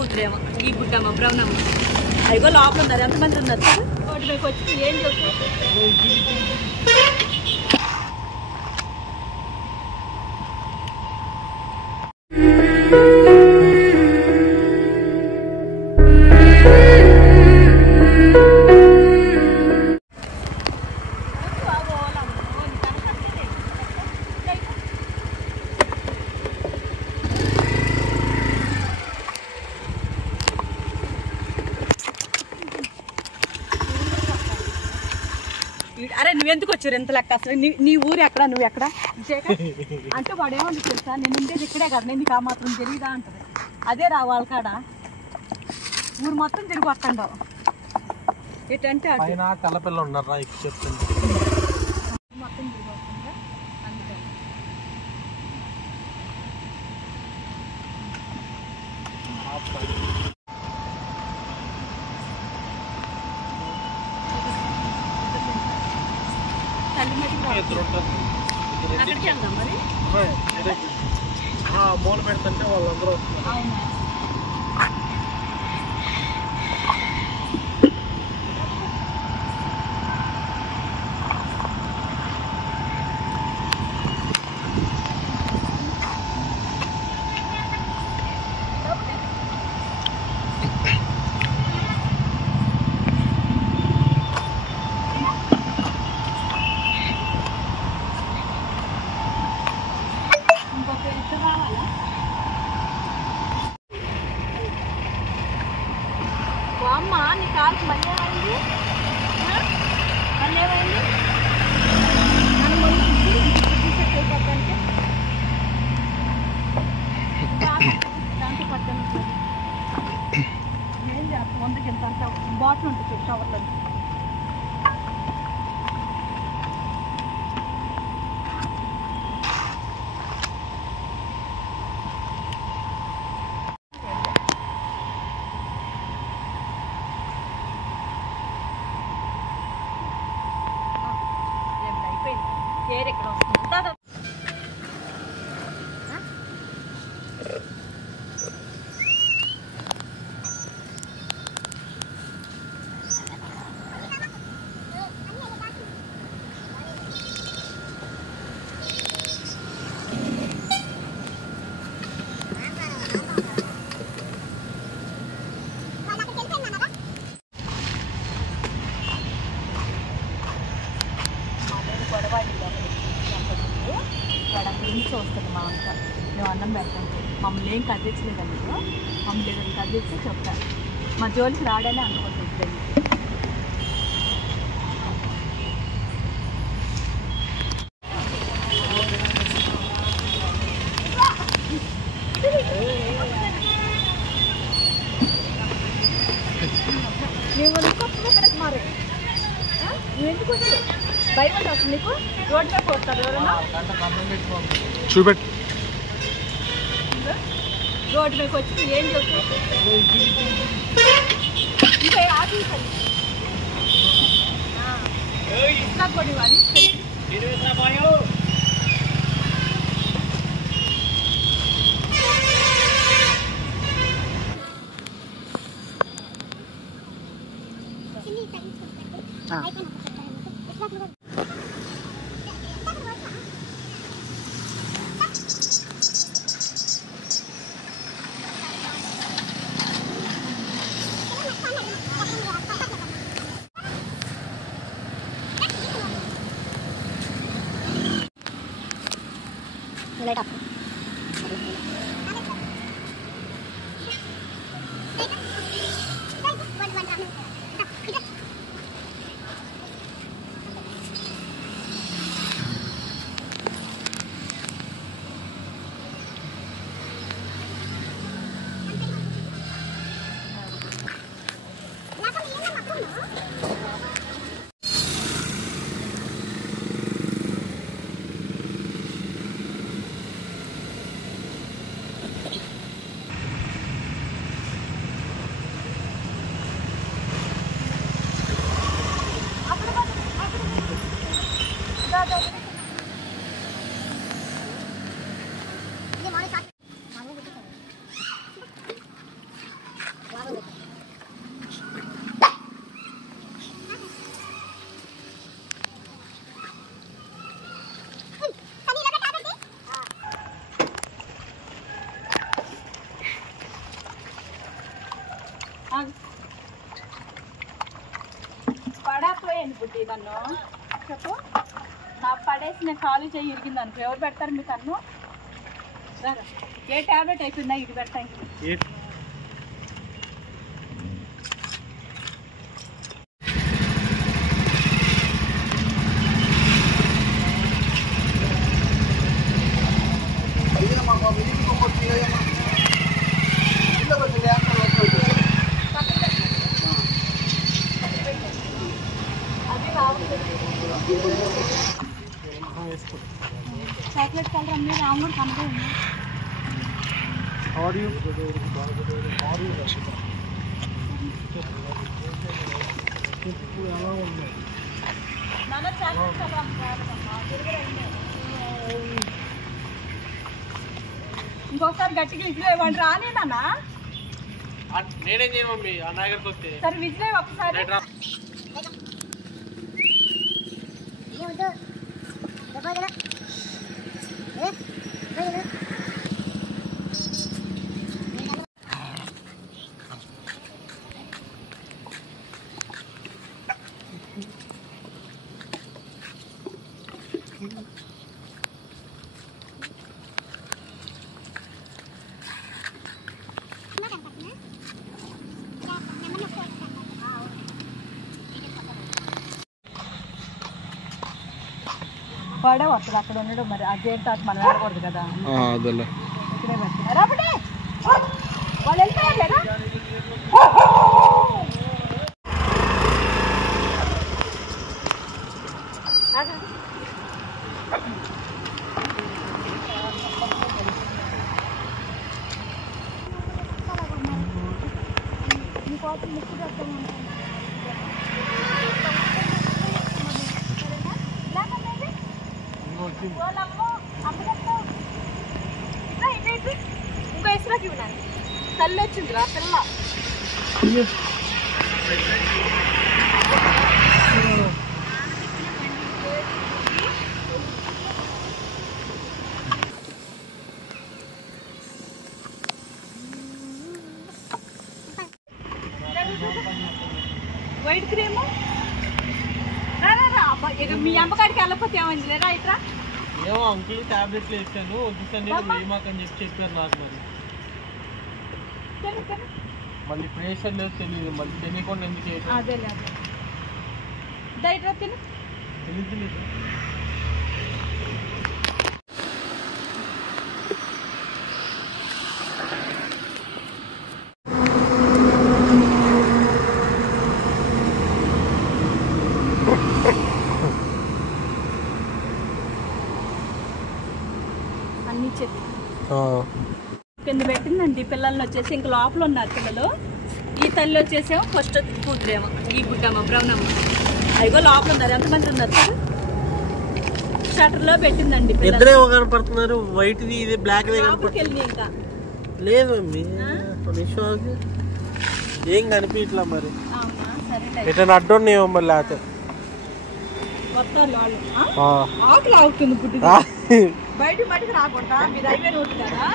కూతురేమో ఈ గుడ్డమ్మ బ్రహ్మమ్మ అదిగో లోపల ఉన్నారు ఎంతమంది ఉన్నారు రోడ్డు మీకు వచ్చి ఏం చెప్తారు అరే నువ్వెందుకు వచ్చారు ఎంత లెక్క అసలు నీ ఊరు ఎక్కడ నువ్వు ఎక్కడ అంటే వాడు ఏమంటుంది తెలుసా నేను ఉండేది ఇక్కడే కదా నేను నీకు ఆ మాత్రం తెలియదా అంటది అదే రా వాళ్ళ కాడ ఊరు మొత్తం తిరిగి వస్తాండవు ఏంటంటే తెల్లపిల్ల ఉన్నారా చెప్తాను మొత్తం తిరిగి వస్తుందా అందుకని అక్కడికి వెళ్దాం మరి మూల పెడుతుంటే వాళ్ళందరూ అవునా అమ్మ నీ కాలుకి మళ్ళీ ఏమైంది మళ్ళీ ఏమైంది నన్ను మొన్న టీషర్ట్ అయిపోతానికి దాంట్లో పట్టను ఏం చేస్తాం వందకి ఎంత అంత బాటిల్ ఉంటుంది షవర్లో పేరు ఎక్కడ వస్తుంది నుంచి వస్తుంది మా అంతా మేము అన్నం పెడతాం మమ్మల్ని ఏం కదిలించలేదండి మమ్మల్ని ఏదైనా కదిలిస్తే చెప్తాను మా జోలికి రాడని అనుకుంటుంది నువ్వు మారే నువ్వు ఎందుకు వచ్చి భయపడి వస్తుంది నీకు రోడ్లో పోతారు ఎవరన్నా చూపెట్టు రోడ్డు మీకు వచ్చి ఏం చెప్తారు ఇంకా ఆఫీసర్ కొడి వాడి Light up. పడకపోయాను బుద్ధి నన్ను చెప్పు. నా పడేసిన కాలు చెయ్యి ఇరిగింది అనుకో, ఎవరు పెడతారు మీకు అన్ను? ఏ టాబ్లెట్ అయిపోయిందా ఇది పెట్టడానికి? చాక్లెట్ కలర్ అన్నీ రాము కూడా కనపడింది. ఇంకొకసారి గట్టిగా విజిల్ ఇవ్వండి. రానేదన్నా నేనేం చేయను మమ్మీ, ఆ నాయకుడికి వస్తే సరే విజిల్ ఒకసారి. వాడే వస్తుంది అక్కడ ఉండడం, మరి అదేంటి అది మనం వెళ్ళకూడదు కదా. ఇక్కడే పెడుతున్నారు అప్పుడే వాళ్ళు వెళ్తారు లేదా? ఇంకో ఇసురాకి ఇవ్వనాను తల్లి వచ్చింది రా పిల్ల. వైట్ క్రీము మీ అమ్మకాడికి వెళ్ళకపోతే ఏమైంది లేదా? ఇట్రా ఏమో అంకుల్ టాబ్లెట్లు వేసాను, వద్దు మాకని చెప్పారు నాకు. మరి మళ్ళీ ప్రెషర్ లేదు తెలియదు, మళ్ళీ తెలియకుండా ఎందుకు చేయటం? అదే లేదు దయట్రా తిను. తెలియదు అన్నీ చెప్పి కింద పెట్టిందండి. పిల్లల్ని వచ్చేసి ఇంక లోపల ఉన్నారు పిల్లలు. ఈ తల్లి వచ్చేసేమో ఫస్ట్ కూతురేమో, ఈ గుడ్డమ్మ బ్రౌన్ అమ్మ. అదిగో లోపల ఉన్నారు. ఎంతమంది ఉన్నారు? షటర్ లో పెట్టిందండి. ఇద్దరే కనపడుతున్నారు, వైట్ ఇది బ్లాక్ వెళ్ళి ఇంకా లేదు ఏం కనిపించట్లా. మరి ఎట్లా అడ్డున్నాయేమో మరి లేకపోతే ఆకులు ఆగుతుంది గుడ్డు. బయట మటుకు రాకూడదా? మీరు అయిపోయిన కదా.